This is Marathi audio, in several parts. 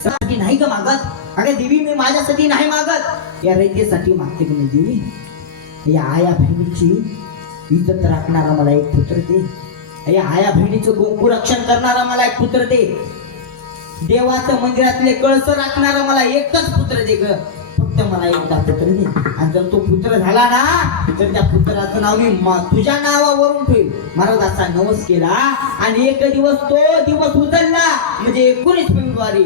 साठी नाही का मागत? अरे देवी मी माझ्यासाठी नाही मागत, या रयतेसाठी मागते की देवी. या आया बहिणीची इज्जत राखणारा मला एक पुत्र दे. या आया बहिणीचं गोकू रक्षण करणारा मला एक पुत्र दे. देवाचं मंदिरातले कळस राखणारा मला एकच पुत्र दे ग. फक्त मला एकदा पुत्र दे. आणि जर तो पुत्र झाला ना तर त्या पुत्राचं नाव मी तुझ्या नावावरून ठेवील. महाराजाचा नवस केला आणि एक दिवस तो दिवस उजळला म्हणजे 19 फेब्रुवारी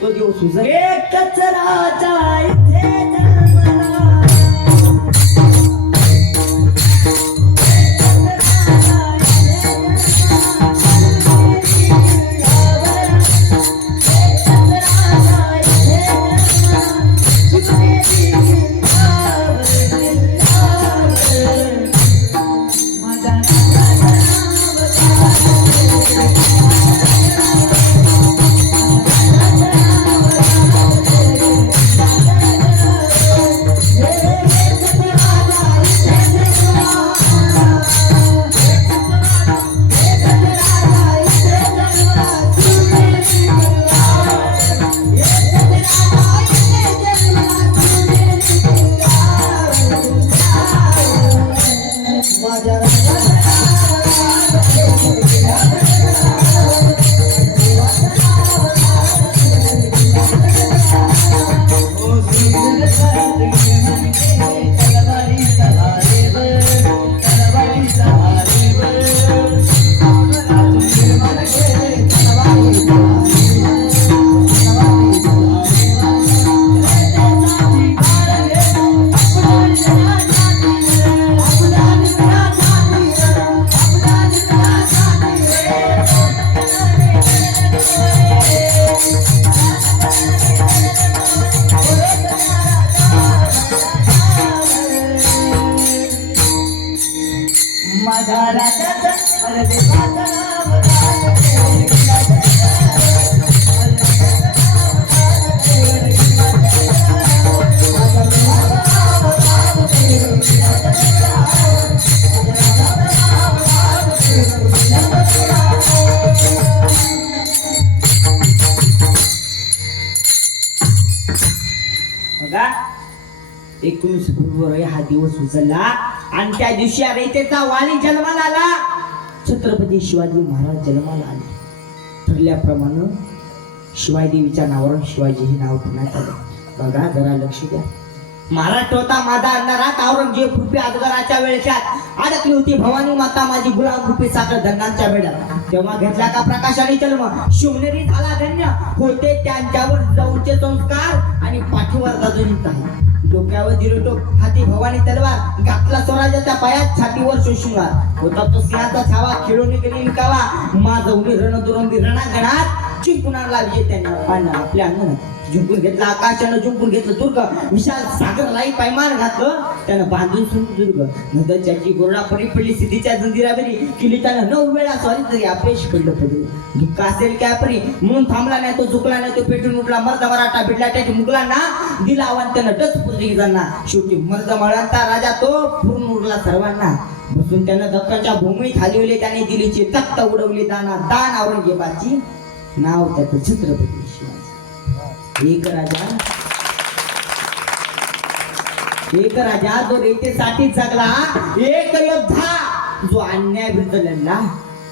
तो दिवस उजळ. एकच राजा इथे जन्मला, बघा 19 फेब्रुवारी हा दिवस उजळला आणि त्या दिवशी रयतेचा वाली जन्माला आला. छत्रपती शिवाजी महाराज जन्माला आले. ठरल्याप्रमाणे शिवाजीदेवीच्या नावावरून शिवाजी हे नाव ठेवण्यात आले. बघा जरा लक्ष द्या. महाराष्ट्र होता माझा अंधारात, औरंगजेब रूपी अजगराच्या वेळेशात अडकली होती भवानी माता माझी गुलाम रूपी साखर धनांच्या बेड्यात. तेव्हा घेतला का प्रकाशाने जन्म, शिवनेरी झाला धन्य, होते त्यांच्यावर जाऊचे संस्कार आणि पाठीवर दादोनी काही. डोक्यावर दिरोटोक, हाती भवानी तलवार, घातला स्वराज्याच्या पायात, छातीवर शोषुंगार. होता तो सिंहाचा छावा, खेळून गेली कावा, माजवली रणदुरंगी रणांगणात. जिंकून आणला विजय त्यांना पाडणार आपल्या अंगणात. जिंकून घेतला आकाशानं, जिंकून घेतलं दुर्ग, विशाल सागरालाही पायमान घातलं त्यानं बांधून सिंधुदुर्ग. नंदरची गोरडा पडी पडली सिद्धीच्या जंजिरावरी, केली त्यानं 9 वेळा सॉरी तरी अपयश पडलं पडलं. दुःख असेल काय परी म्हणून थांबला नाही तो, झुकला नाही तो, पेटून उठला मर्द मराठा भिडला त्याच्या मुघलांना, दिला आव्हान त्यानं डच पोर्तुगीजांना. शेवटी मर्द मराठा राजा तो पूर्ण उरला सर्वांना. बसून त्यानं दक्कनच्या भूमीत हलवले त्याने, दिल्लीची तख्त उडवली दाना दान औरंगजेबाची. नाव त्याचं छत्रपती शिवाजी. एक राजा जो रयतेसाठी जगला, एक योद्धा जो अन्याय विरुद्ध लढला,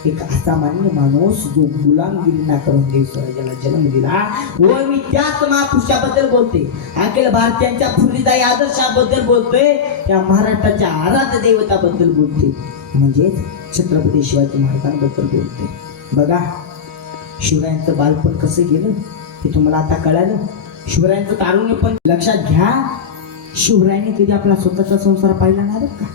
एक असामान्य माणूस जो गुलामगिरी ना करून देव स्वराज्याला जन्म दिला. व मी त्याच महापुरुषाबद्दल बोलते, अखिल भारतीयांच्या फुलीदायी आदर्शाबद्दल बोलतोय, त्या महाराष्ट्राच्या आराध्य देवताबद्दल बोलते, म्हणजे छत्रपती शिवाजी महाराजांबद्दल बोलते. बघा शिवरायांचं बालपण कसं गेलं हे तुम्हाला आता कळालं. शिवरायांचं तारुण्य पण लक्षात घ्या. शिवरायांनी कधी आपला स्वतःचा संसार पाहिला नाही बरं का.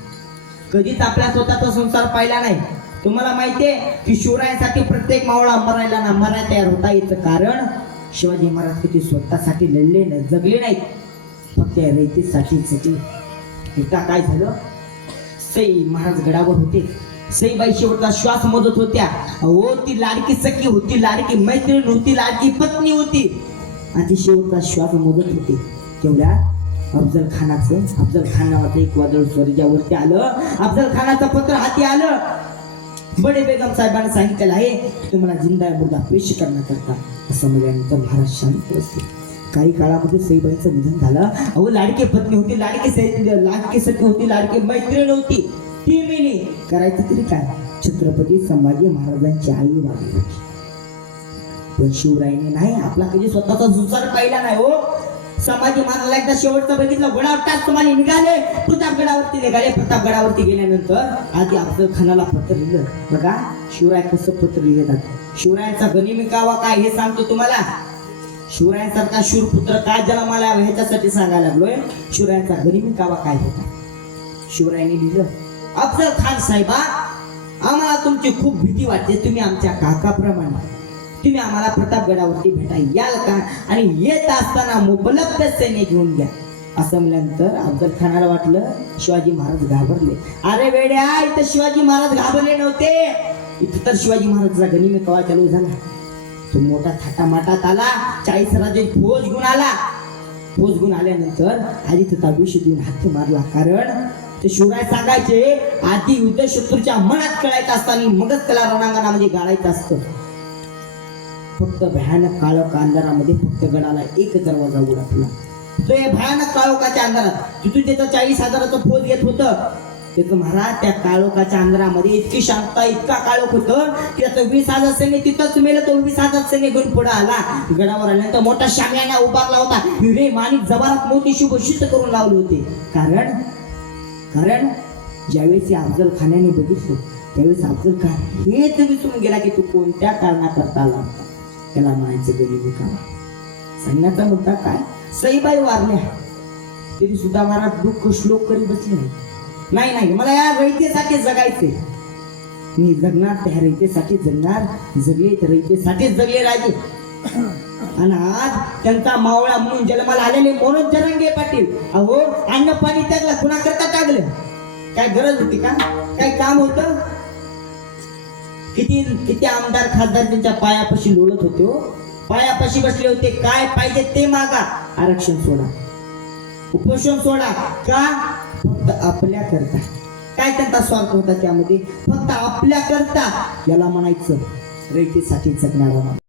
कधीच आपला स्वतःचा संसार पाहिला नाही. तुम्हाला माहितीये की शिवरायांसाठी प्रत्येक मावळा मरायला ना मरायला तयार होता. याचं कारण शिवाजी महाराज कधी स्वतःसाठी लढले नाही, जगले नाहीत, फक्त रयतेसाठी जगले. एकदा काय झालं, सई महाराज गडावर होते. सईबाई शेवटचा श्वास मोजत होत्या. हो ती लाडकी सखी होती, लाडकी मैत्रीण होती, लाडकी पत्नी होती आणि ती शेवटचा श्वास मोजत होती. तेवढ्या अफजल खान नावाचं एक वादळ स्वर्गावरती आलं. अफजल खानाचं पत्र हाती आलं. बडे बेगम साहेबांना सांगितलेलं आहे की तुम्हाला जिंदा मुर्दा पेश करण्याकरता. असं म्हणल्यानंतर महाराज शांत बसले. काही काळामध्ये सईबाईंचं निधन झालं. अहो लाडकी पत्नी होती, लाडकी सती होती, लाडकी मैत्रीण होती, ती मिली करायचं तरी काय. छत्रपती संभाजी महाराजांची आई वागली होती. पण शिवरायाने नाही आपला कधी स्वतःचा जुसार पाहिला नाही. हो संभाजी महाराजांना एकदा शेवटचं बघितलं, गडावर टाच तुम्हाला निघाले, प्रतापगडावरती निघाले. प्रतापगडावरती गेल्यानंतर आधी अफजल खानाला पत्र लिहिलं. बघा शिवराय कसं पत्र लिहितात. शिवरायांचा गनिमी कावा काय हे सांगतो तुम्हाला. शिवरायांसारखा शूरपुत्र काय जन्माला यावा ह्याच्यासाठी सांगायला लागलोय. शिवरायांचा गनिमी कावा काय होता. शिवरायांनी लिहिलं, अफजल खान साहेबा, आम्हाला तुमची खूप भीती वाटते. तुम्ही आमच्या काकाप्रमाणे तुम्ही आम्हाला प्रतापगडावरती भेटायला याल का, आणि येत असताना मुबलक सैन्य घेऊन घ्या. असं म्हणल्यानंतर अफजल खानाला वाटलं शिवाजी महाराज घाबरले. अरे वेड्या, इथं शिवाजी महाराज घाबरले नव्हते. इथं तर शिवाजी महाराजचा गनिमी कावा चालू झाला. तो मोठा थाटामाटात आला, 40 राजे फौज घेऊन आला. फौज घेऊन आल्यानंतर आधी त्याचा विष देऊन हाती मारला. कारण ते शिवराय सांगायचे आधी युद्ध शत्रूच्या मनात कळायचं असताना मगच त्याला रणांगणामध्ये गाळायचं असतं. फक्त भयानक काळोख अंधारामध्ये फक्त गडाला एक दरवाजा उघडला. तो या भयानक काळोखाच्या अंधारात तिथून त्याचं 40,000चं फौज येत होतं. त्याचं महाराज त्या काळोखाच्या अंधारामध्ये इतकी शांतता, इतका काळोख होतं की आता 20,000 सैन्य तिथंच मेलं. तो 20,000 सैन्य घेऊन पुढे आला. गडावर आल्यानंतर मोठा शामियाना उभारला होता. हिरे माणिक जवारात मोती शुभषित करून लावले होते. कारण ज्यावेळेस अफजल खानाने बघितलं त्यावेळेस अफजल खान हेच विसरून गेला की तू कोणत्या कारणाकरता आला. त्याला म्हणायचं गनिमी कावा. सांगण्याचा मुद्दा काय, सईबाई वारल्या तरी सुद्धा महाराज दुःख श्लोक करीत बसले नाही. नाही मला या रयतेसाठी जगायचे. मी जगणार त्या रयतेसाठी जगणार. जगले तर रयतेसाठीच जगले राजे. आणि आज त्यांचा मावळा म्हणून जन्माला आलेले मनोज जरांगे पाटील, अहो अन्न पाणी त्यागला कुणा करता टाकलं. काय गरज होती का, काय काम होतं. किती आमदार खासदार त्यांच्या पायापाशी लोळत होते. हो पायापाशी बसले होते. काय पाहिजे ते मागा, आरक्षण सोडा, उपोषण सोडा. का, फक्त आपल्या करता. काय त्यांचा स्वार्थ होता त्यामध्ये, फक्त आपल्या करता. याला म्हणायचं रयतेसाठी जगणारा.